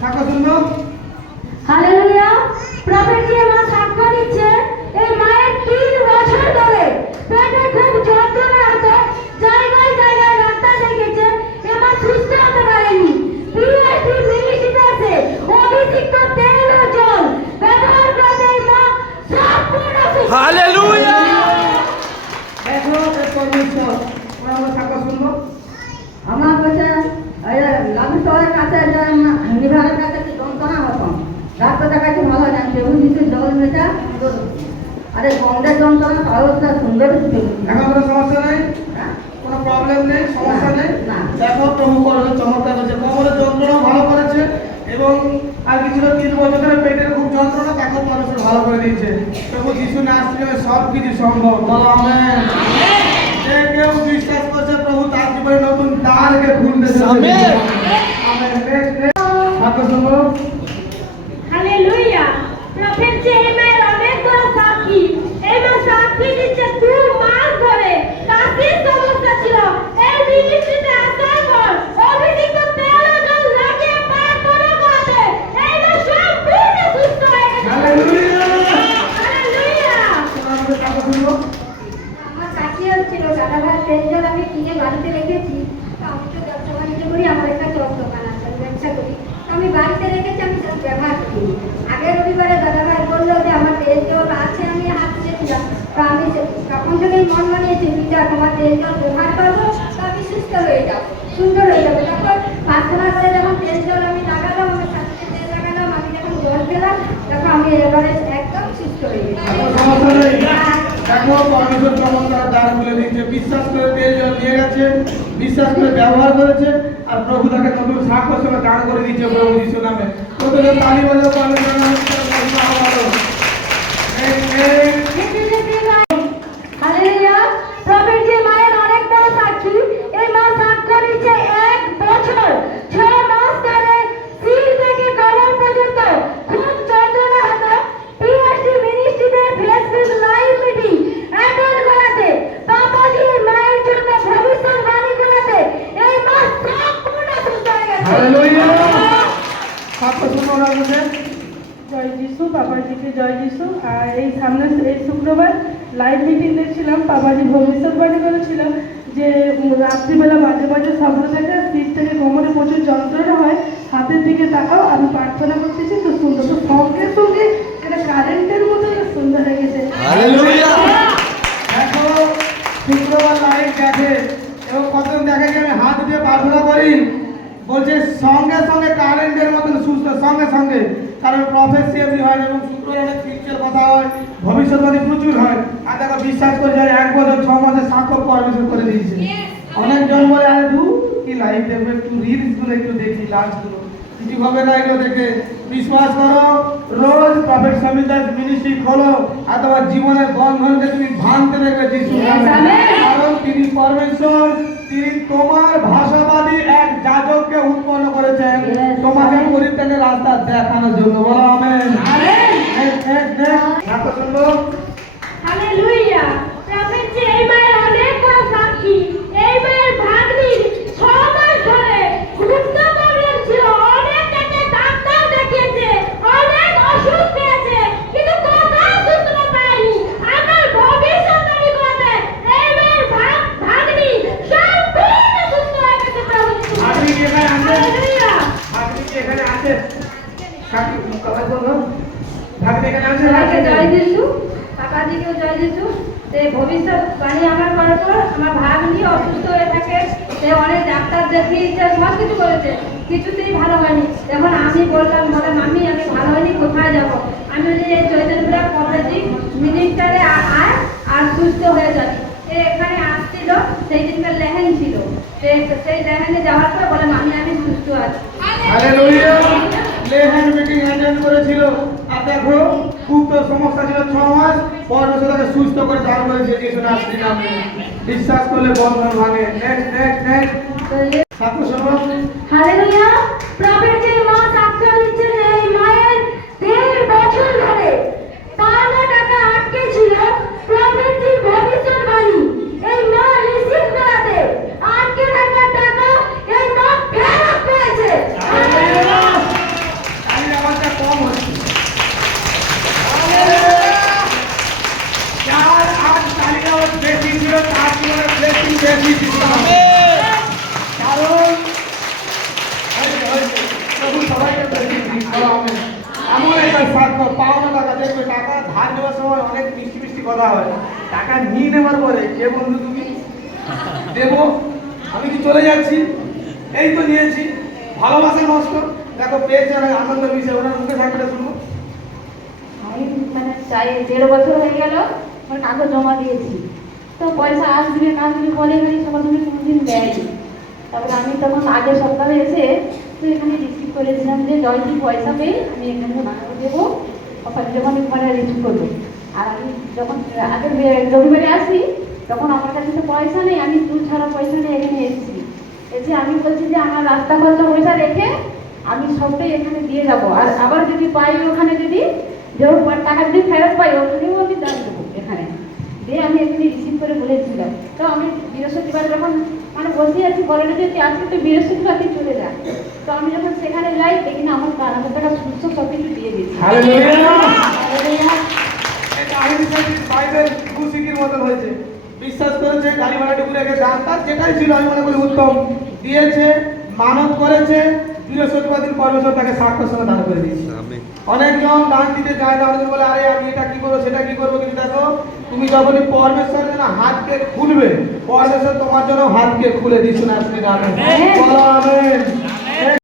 সাক্ষ্য শুনবো। Hallelujah. Prophet যে মা সাক্ষ্য দিচ্ছে, এই মায়ের 3 বছর ধরে পেটে খুব যন্ত্রণা হতো, জায়গায় জায়গায় ডাক্তার দেখিয়েছে, এ মা সুস্থ হতে পারেনি। পিএইচডি মিনিস্ট্রিতে আছে, অভিষিক্ত তেল ও জল ব্যবহার করে এই মা সম্পূর্ণ সুস্থ। হালেলুয়া। দেখো এ পরমেশ্বর। আমরা সাক্ষ্য শুনবো। আমার কাছে লালু শহরের কাছে নিভারের কাছে যন্ত্রণা হতাম, ডাক্তার দেখাচ্ছে ভালো না, সেগুন কিছু জল মেশা আরে গন্ধের যন্ত্রণা অবস্থা সুন্দর। এখন কোনো সমস্যা নেই, কোনো প্রবলেম নেই, সমস্যা নেই। দেখো প্রভু করবে চমৎকার হয়েছে, কোমরের যন্ত্রণা ভালো করেছে এবং আর কিছু 3 বছর ধরে পেটের খুব যন্ত্রণা, দেখো পরমেশ্বর ভালো করে দিয়েছে। প্রভু যিশু নামে সব কিছু সম্ভব। বলো আমেন। যে কেউ বিশ্বাস করছে প্রভু তার জীবনে নতুন দ্বারকে খুলতে চলেছে। আমেন। সাক্ষ্য শুনবো। হালেলুয়া। প্রফেট যে এই মায়ের অনেক বড় সাক্ষী, এই মা সাক্ষী দিচ্ছে 2 মাস ধরে কাশির সমস্যা ছিল, এই মিনিস্ট্রিতে আসার পর অভিষিক্ত তেল ও জল লাগিয়ে প্রার্থনা করতে এই মা সম্পূর্ণ সুস্থ হয়ে গেছে। হালেলুয়া। হালেলুয়া। আমাদের সাক্ষ্য শুনবো। আমার কাশি হচ্ছিল, দাদা ভাই তেল জল আমি কিনে বাড়িতে রেখেছি। আমি তো ব্যবসা বাণিজ্য করি, আমার একটা চপ দোকান আছে, আমি ব্যবসা করি। আমি বাড়িতে রেখেছি, আমি সব ব্যবহার করি। আগের রবিবারে দাদা ভাই বললো যে আমার তেল জল আছে, আমি হাত দিয়েছিলাম। তা আমি তখন থেকেই মন বানিয়েছি দিদা তোমার তেল জল ব্যবহার করবো, তো আমি সুস্থ হয়ে যাবো, সুন্দর হয়ে যাবো। তখন প্রার্থনা করে যখন তেল জল আমি লাগালাম, আমার সাথে তেল লাগালাম, আমি যখন জল পেলাম, তখন আমি এবারে একদম সুস্থ হয়ে গেছি। সমস্যা নেই। দেখো পরমেশ্বর চমৎকার দ্বার খুলে দিচ্ছে। বিশ্বাস করে তেল জল নিয়ে গেছে, বিশ্বাস করে ব্যবহার করেছে, আর প্রভু তাকে নতুন সাক্ষ্য সঙ্গে দাঁড় করে দিচ্ছে প্রভু যিশু নামে। প্রথমে তালি বাজাও, পরমেশ্বর নামে ভালো। হালেলুয়া। প্রফেট যে মায়ের অনেক বড় সাক্ষী, এই মা সাক্ষ্য দিচ্ছে 1 বছর 6 মাস ধরে সিল থেকে কবর পর্যন্ত খুব যন্ত্রণা হতো, পিএইচডি মিনিস্ট্রিতে ফেসবুক লাইভ মিটিং অ্যাটেন্ড করাতে, বাবাজি মায়ের জন্য ভবিষ্যৎবাণী করাতে এই মা সম্পূর্ণ সুস্থ হয়ে গেছে। হালেলুয়া। সাক্ষ্য শুনো ওনার কাছে। জয় যিশু, বাবাজিকে জয় যিশু। আর এই সামনে এই শুক্রবার লাইভ মিটিং দেখছিলাম, বাবাজি ভবিষ্যৎবাণী করেছিল যে রাত্রিবেলা মাঝে মাঝে স্বপ্ন দেখে শীত থেকে কোমরে প্রচুর যন্ত্রণা হয়, হাতের দিকে তাকাও, আমি প্রার্থনা করতেছি তো সুন্দর, তো সঙ্গে সঙ্গে এটা কারেন্টের মতো সুন্দর হয়ে গেছে। হালেলুয়া। দেখো শুক্রবার লাইভ দেখে এবং কতজন দেখে যে আমি হাত দিয়ে প্রার্থনা করি, বলছে সঙ্গে সঙ্গে কারেন্টের মতন সুস্থ, সঙ্গে সঙ্গে। কারণ প্রফেসি এমনি হয় এবং শুক্রবার অনেক ফিউচার কথা হয়, ভবিষ্যৎবাণী প্রচুর হয়। আর দেখো বিশ্বাস করে যায় 1 বছর 6 মাসে সাক্ষ্য পারমিশন করে দিয়েছে। অনেকজন বলে আরে দু কি লাইভ দেখবে, একটু রিলস গুলো একটু দেখি, লাস্ট গুলো কিছু হবে না, এগুলো দেখে বিশ্বাস করো। রোজ প্রফেট সমীর দাস মিনিস্ট্রি খোলো আর তোমার জীবনের বন্ধনকে তুমি ভাঙতে দেখবে যিশু নামে। কারণ তিনি পরমেশ্বর, তিনি তোমার ভাষাবাদী এক যাজককে উৎপন্ন করেছেন তোমাকে পরিত্রাণের রাস্তা দেখানোর জন্য। বলো আমেন। সাক্ষ্য শুনবো। হালেলুয়া। প্রফেট যে এই মায়ের অনেক বড় সাক্ষী, এই মায়ের ভাগ্নির 6 মাস ধরে গুপ্ত প্রবলেম ছিল, অনেক ডাক্তার দেখিয়েছে, অনেক ওষুধ খেয়েছে, কিন্তু কোথাও সুস্থতা পায়নি। আমার ভবিষ্যৎবাণী করতে এই মায়ের ভাগ্নি সম্পূর্ণ সুস্থ হয়ে গেছে প্রভু। আপনি কি এখানে আছেন? হালেলুয়া। আপনি কি এখানে আছেন? সাক্ষী কথা বলুন। ভাগ্নি এখানে আছেন? সবাইকে জয় যিশু, বাবাজিকেও জয় যিশু। সে ভবিষ্যৎবাণী আমার করার পর আমার ভাগ্নি অসুস্থ হয়ে থাকে, সে অনেক ডাক্তার দেখিয়েছে, সব কিছু করেছে, কিছুতেই ভালো হয়নি। যখন আমি বললাম বলে মামি আমি ভালো হয়নি, কোথায় যাবো? আমি বলি এই চৈতন্যপুরা কলেজি মিনিস্টারে আয় আর সুস্থ হয়ে যাবি। সে এখানে আসছিল, সেই দিনকার লেহেন ছিল, সেই লেহেনে যাওয়ার পর বলে মামি আমি সুস্থ আছি। হালেলুয়া। লেহেন মিটিং অ্যাটেন্ড করেছিল আর দেখো খুব তো সমস্যা ছিল 6 মাস, পরমেশ্বর তাকে সুস্থ করে দান করেছে যিশু নামে। বিশ্বাস করলে বন্ধন ভাঙে। নেক্সট সাক্ষ্য শুনো। হালেলুয়া। প্রফেট যে মা সাক্ষ্য দিচ্ছে যে এই মায়ের 1.5 বছর ধরে 5 টাকা আটকে ছিল, প্রফেট যে ভবিষ্যৎবাণী এই মা রিসিভ করাতে আটকে থাকা টাকা এই মা ফেরত পেয়েছে। টাকার স্বাক্ষর, পাওনা টাকা। দেখবে টাকা ধার নেওয়ার সময় অনেক মিষ্টি মিষ্টি কথা হয়, টাকা নিয়ে নেওয়ার পরে কে বন্ধু তুমি দেবো, আমি কি চলে যাচ্ছি, এই তো নিয়েছি, ভালোবাসা নষ্ট। দেখো পেয়েছে আনন্দ মিশে, ওনার মুখে থাকবে শুনবো। আমি মানে 1.5 বছর হয়ে গেল আমার কাগজ জমা দিয়েছি, তো পয়সা আসবে না আসবে বলে এখানে সবার তুমি কোনোদিন দেয়নি। তারপরে আমি তখন আগের সপ্তাহে এসে তো এখানে রিসিভ করেছিলাম যে জয়টি পয়সা পেয়ে আমি এখানে বানাবো দেবো, যখন মানে রিসিভ করবো। আর আমি যখন আগের রবিবারে আসি তখন আমার কাছে তো পয়সা নেই, আমি দু ছাড়া পয়সা নিয়ে এখানে এসেছি। এসে আমি বলছি যে আমার রাস্তা খরচা পয়সা রেখে আমি সবটাই এখানে দিয়ে যাবো, আর আবার যদি পাই ওখানে যদি টাকা যদি ফেরত পাই ওখানেও আমি দাম দেবো এখানে দিয়ে আমি এখানে রিসিভ করে বলেছিলাম। তো আমি বৃহস্পতিবার যখন মানে বসে আছি বলে যে আজকে তো বৃহস্পতিবার তুই চলে যা, তো আমি যখন সেখানে যাই দেখি না আমার 12,000 টাকা সুস্থ সব কিছু দিয়ে দিচ্ছি। বাইবেল খুশির মতন হয়েছে, বিশ্বাস করেছে, গাড়ি ভাড়াটুকু রেখে দান তার যেটাই ছিল আমি মনে করি উত্তম দিয়েছে, মানত করেছে, বৃহস্পতিবার দিন পরমেশ্বর তাকে সাক্ষর সঙ্গে দান করে দিয়েছে। অনেকজন দান দিতে যায় না, অনেকজন বলে আরে আমি এটা কি করবো সেটা কি করবো, কিন্তু দেখো তুমি যখনই পরমেশ্বরের জন্য হাতকে খুলবে, পরমেশ্বর তোমার জন্য হাতকে খুলে দিচ্ছ না, আপনি জানেন। বলো আমেন।